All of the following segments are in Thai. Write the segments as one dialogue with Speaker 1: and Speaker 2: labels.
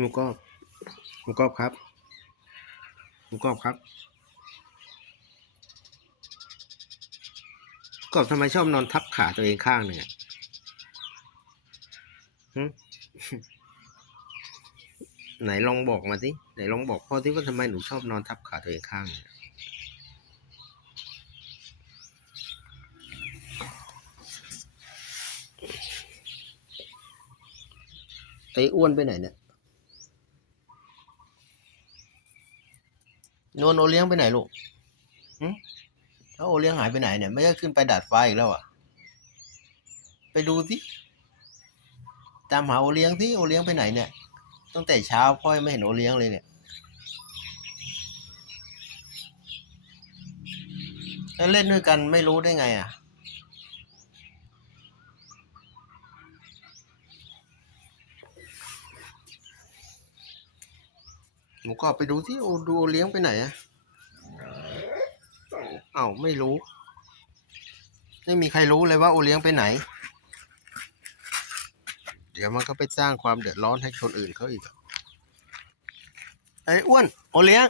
Speaker 1: หมูกรอบหมูกรอบครับหมูกรอบครับกรอบทำไมชอบนอนทับขาตัวเองข้างหนึ่งอะไหนลองบอกมาสิไหนลองบอกพ่อที่ว่าทำไมหนูชอบนอนทับขาตัวเองข้างหนึ่งอะไอ้อ้วนไปไหนเนี่ย นวลโอเลี้ยงไปไหนลูกหึแล้วโอเลี้ยงหายไปไหนเนี่ย ไม่ได้ขึ้นไปดาดฟ้าอีกแล้วอะ ไปดูสิ ตามหาโอเลี้ยงที่โอเลี้ยงไปไหนเนี่ย ตั้งแต่เช้าพ่อยังไม่เห็นโอเลี้ยงเลยเนี่ยแล้วเล่นด้วยกันไม่รู้ได้ไงอะ หมูกรอบไปดูที่โอดูเลี้ยงไปไหนอะเอ้าไม่รู้ ไม่มีใครรู้เลยว่าโอเลี้ยงไปไหน เดี๋ยวมันก็ไปสร้างความเดือดร้อนให้คนอื่นเขาอีกไอ้อ้วนโอเลี้ยง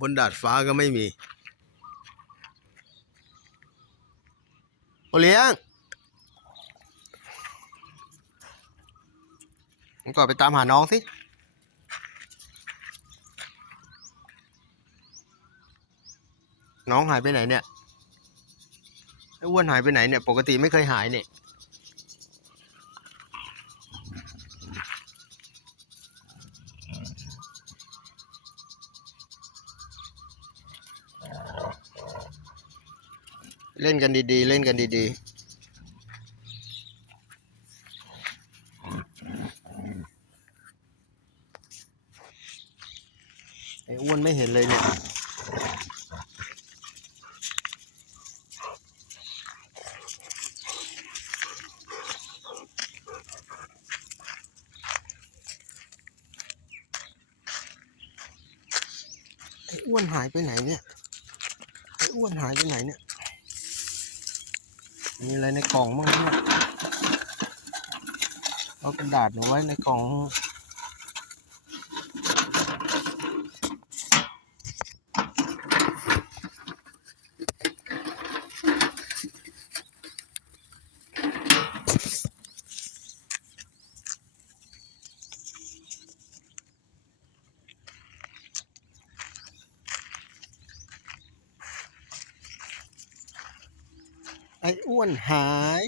Speaker 1: บนดาดฟ้าก็ไม่มีโอเลี้ยงผมก่อนไปตามหาน้องสิน้องหายไปไหนเนี่ยไอ้อ้วนหายไปไหนเนี่ย ปกติไม่เคยหายเนี่ย เล่นกันดีๆ เล่นกันดีๆ ไอ้อ้วนไม่เห็นเลยเนี่ย ไอ้อ้วนหายไปไหนเนี่ย ไอ้อ้วนหายไปไหนเนี่ย มีอะไรในกล่องบ้างเนี่ยเอากระดาษมาไว้ในกล่อง ไอ้อ้วนหาย